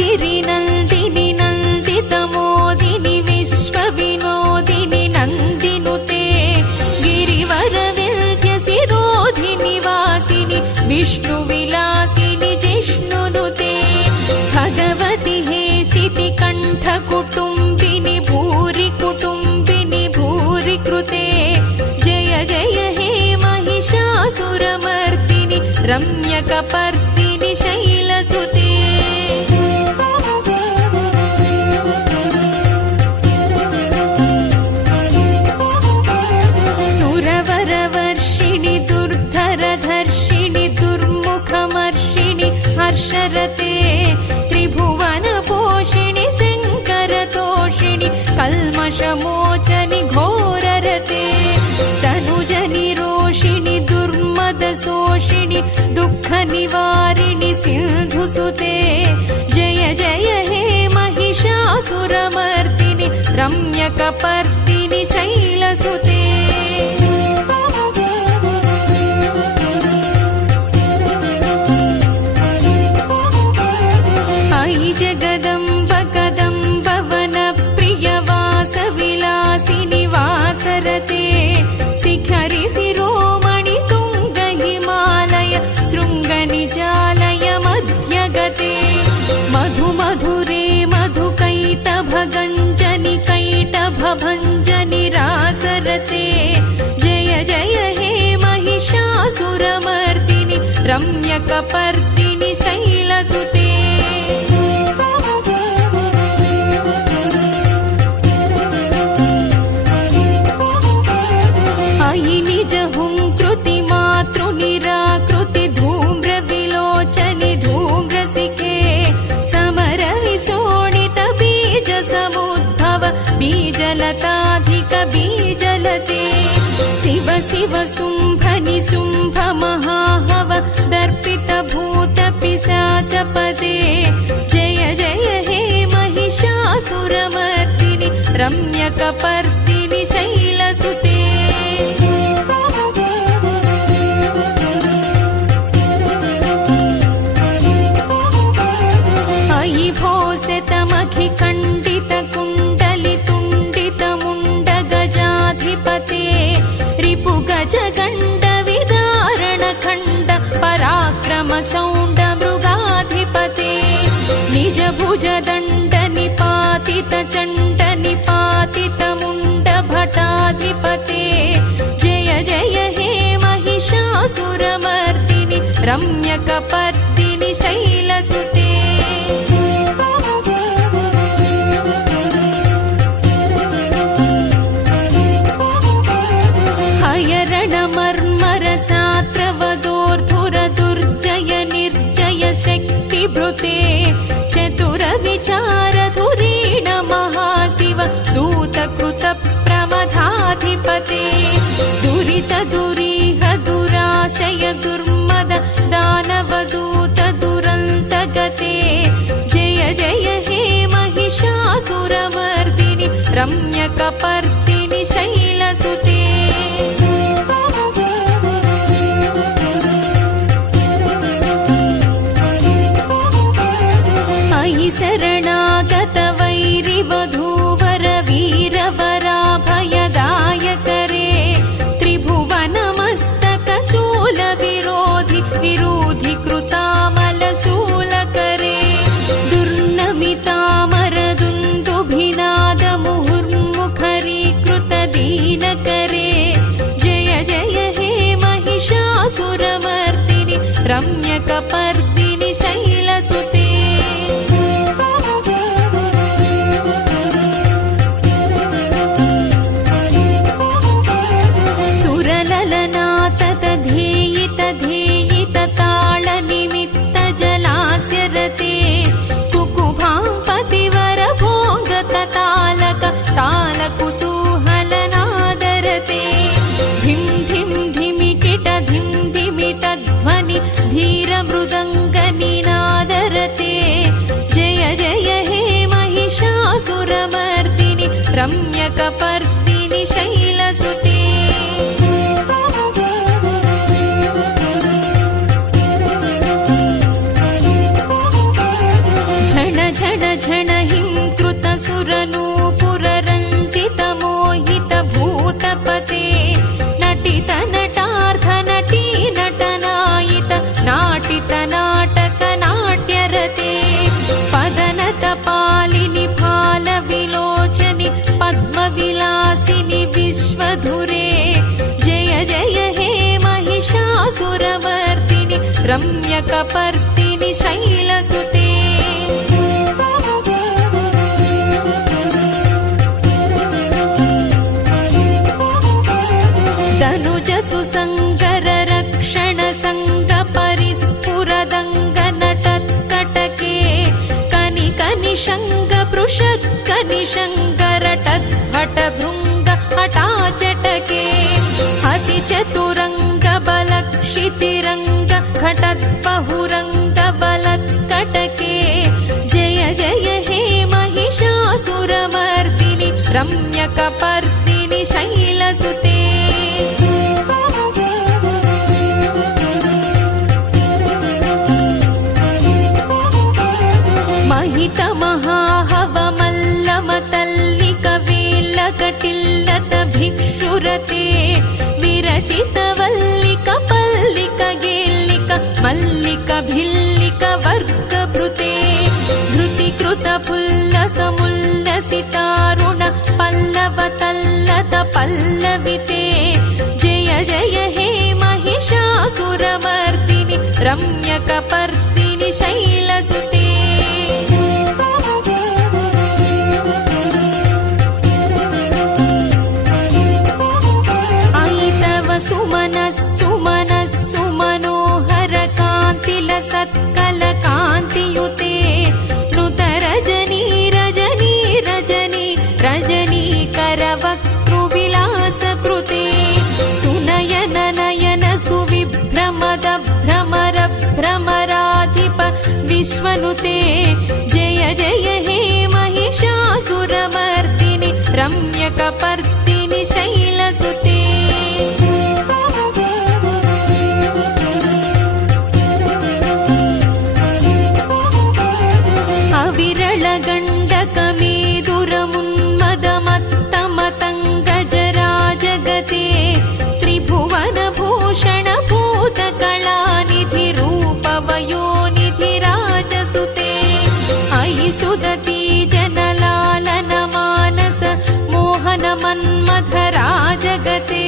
गिरिनन्दिनि नन्दितमोदिनि विश्वविनोदिनि नन्दिनुते गिरिवरविन्ध्यशिरोधिनि वासिनि विष्णुविलासिनि जिष्णुनुते भगवति हेशितिकण्ठकुटुम्बिनि भूरि कुटुम्बिनि भूरि कृते जय जय हे महिषासुरमर्दिनि रम्यकपर्दिनि शैलसुते सुरवरवर्षिणि दुर्धरधर्षिणि दुर्मुखमर्षिणि हर्षरते त्रिभुवनपोषिणि शङ्करतोषिणि कल्मषमोचनि घोररते तनुजनिरोषिणि दुर्मदशोषिणि दुःखनिवारिणि सिन्धुसुते जय जय हे महिषासुरमर्दिनि रम्यकपर्दिनि शैलसुते अयि जगदम्ब कदम्ब वनप्रियवासविलासिनि वासरते शिखरि शिरोमणि तुङ्ग हिमालय शृङ्गनिजालय मध्यगते मधुमधुरे मधुकैटभगञ्जनि कैटभभञ्जनि रासरते जय जय हे महिषासुरमर्दिनि रम्यकपर्दिनि शैलसुते अयि निज हुंकृति मातृनिराकृति धूम्रविलोचनि धूम्रसिखे समर विशोणित बीज समुद्भव बीजलताधिक बीजलते शिव शिव शुम्भनि शुम्भ महाहव दर्पित भूत पिशाचपदे जय जय हे महिषासुरमर्दिनि रम्यकपर्दिनि शैलसुते अयि भोसितमखिखण्डितकुण्डलितुण्डितमुण्डगजाधिपते रिपुगजगण्डविदारणखण्ड पराक्रमशौण्डमृगाधिपते निजभुजदण्डनिपातितचण्डनिपातितमुण्डभटाधिपते जय जय हे महिषासुरमर्दिनि रम्यकपर्दिनि शैलसुते हयरणमर्मरसात्रवदोर्धुरदुर्जय निर्जय शक्तिभृते चतुरविचारधुरीण महाशिव दूतकृतप्रमथाधिपते दुरितदुरीह दुराशय दुर्मद दानवदूत दुरन्तगते जय जय हे महिषासुरमर्दिनि रम्यकपर्दिनि शैलसुते अयि शरणागत वैरिवधूवर वीरवराभयदायकरे त्रिभुवनमस्तकशूलविरोधि विरोधि कृतामलशूलकरे दुर्नमितामरदुन्दुभिनाद मुहुर्मुखरीकृतदीनकरे जय जय हे महिषासुरमर्दिनि रम्यकपर्दिनि शैलसुते सुरललनाततधेयितधेयितताळनिमित्तजलास्यरते कुकुभां पतिवरभोगततालक तालकुतूहलनादरते धिं धिं धिमिकिट धिं धिमितध्वनि धीरमृदङ्गनिनादरते जय जय हे महिषासुरमर्दिनि रम्यकपर्दिनि शैलसुते झणहिं कृतसुरनूपुररञ्जितमोहितभूतपते नटितनटार्धनटी नटनायित नाटितनाटकनाट्यरते पदनतपालिनि फालविलोचनि पद्मविलासिनि विश्वधुरे जय जय हे महिषासुरवर्तिनि रम्यकपर्दिनि शैलसुते धनुजसुसङ्गररक्षणसङ्गपरिस्फुरदङ्गनटत्कटके कनिकनिशङ्गपृषत्कनिशङ्करटद्भटभृङ्ग हठाचटके अतिचतुरङ्गबलक्षितिरङ्ग घटद्बहुरङ्गबलत्कटके जय जय हे महिषासुरमर्दिनि रम्यकपर्दिनि शैलसुते महितमहाहवमल्लमतल्लिकवेल्लकटिल्लत भिक्षुरते विरचितवल्लिक पल्लिक गेल्लिक मल्लिक भिल्लिक वर्गभृते धृतिकृतपुल्लसमुल्लसितारुण पल्लवतल्लत पल्लविते जय जय हे महिषासुरमर्दिनि रम्यकपर्दिनि शैलसुते सुमनः सुमनोहरकान्तिलसत्कलकान्तियुते नुतरजनी रजनी रजनी रजनीकरवक्तृविलासकृते सुनयन नयन सुविभ्रमद भ्रमर भ्रमराधिप विश्वनुते जय जय हे महिषासुरमर्दिनि रम्यकपर्दिनि शैलसुते अविरलगण्डकमेदुरमुन्मदमत्तमतङ्गजराजगते त्रिभुवनभूषणभूतकलानिधि रूपवयोनिधिराजसुते अयि सुदती जनलालन मानस मोहन मन्मथराजगते